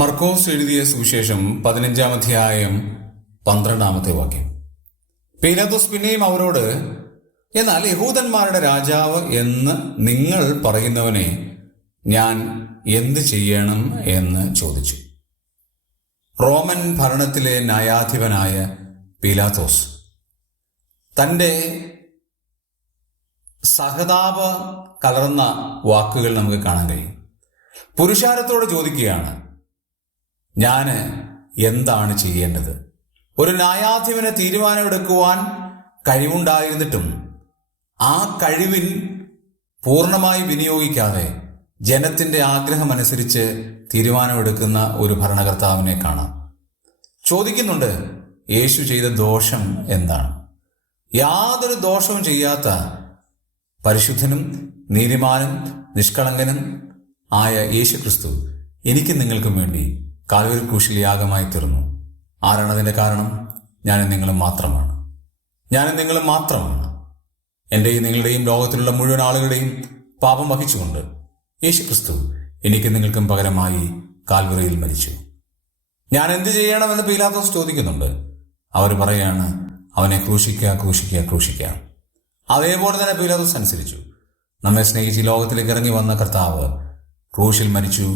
മർക്കോസ് എഴുതിയ സുവിശേഷം 15-ാം അധ്യായം 12-ാമത്തെ വാക്യം. പീലാത്തോസ് പിന്നെയും അവരോട്, എന്നാൽ യഹൂദന്മാരുടെ രാജാവ് എന്ന് നിങ്ങൾ പറയുന്നവനെ ഞാൻ എന്ത് ചെയ്യണം എന്ന് ചോദിച്ചു. റോമൻ ഭരണത്തിലെ ന്യായാധിപനായ പീലാത്തോസ് തൻ്റെ സഹതാപ കലർന്ന വാക്കുകൾ നമുക്ക് കാണാൻ കഴിയും. പുരുഷാരത്തോട് ചോദിക്കുകയാണ്, ഞാൻ എന്താണ് ചെയ്യേണ്ടത്? ഒരു ന്യായാധിപന് തീരുമാനമെടുക്കുവാൻ കഴിവുണ്ടായിരുന്നിട്ടും ആ കഴിവിൽ പൂർണ്ണമായി വിനിയോഗിക്കാതെ ജനത്തിൻ്റെ ആഗ്രഹമനുസരിച്ച് തീരുമാനമെടുക്കുന്ന ഒരു ഭരണകർത്താവിനെ കാണാം. ചോദിക്കുന്നുണ്ട്, യേശു ചെയ്ത ദോഷം എന്താണ്? യാതൊരു ദോഷവും ചെയ്യാത്ത പരിശുദ്ധനും നീതിമാനും നിഷ്കളങ്കനും ആയ യേശു ക്രിസ്തു എനിക്ക് നിങ്ങൾക്കും വേണ്ടി കാൽവരി ക്രൂശിൽ യാഗമായി തീർന്നു. ആരാണ് അതിൻ്റെ കാരണം? ഞാനും നിങ്ങളും മാത്രമാണ്. എൻ്റെയും നിങ്ങളുടെയും ലോകത്തിലുള്ള മുഴുവൻ ആളുകളുടെയും പാപം വഹിച്ചുകൊണ്ട് യേശു ക്രിസ്തു എനിക്ക് നിങ്ങൾക്കും പകരമായി കാൽവരിയിൽ മരിച്ചു. ഞാൻ എന്ത് ചെയ്യണമെന്ന് പീലാത്തോസ് ചോദിക്കുന്നുണ്ട്. അവർ പറയാണ്, അവനെ ക്രൂശിക്കുക. അതേപോലെ തന്നെ പീലാത്തോസ് അനുസരിച്ചു. നമ്മെ സ്നേഹിച്ച് ലോകത്തിലേക്ക് ഇറങ്ങി വന്ന കർത്താവ് ക്രൂശിൽ മരിച്ചു,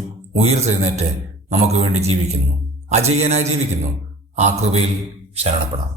ഉയർത്തെഴുന്നേറ്റ് നമുക്ക് വേണ്ടി ജീവിക്കുന്നു, അജയ്യനായി ജീവിക്കുന്നു. ആ കൃപയിൽ ശരണപ്പെടാം.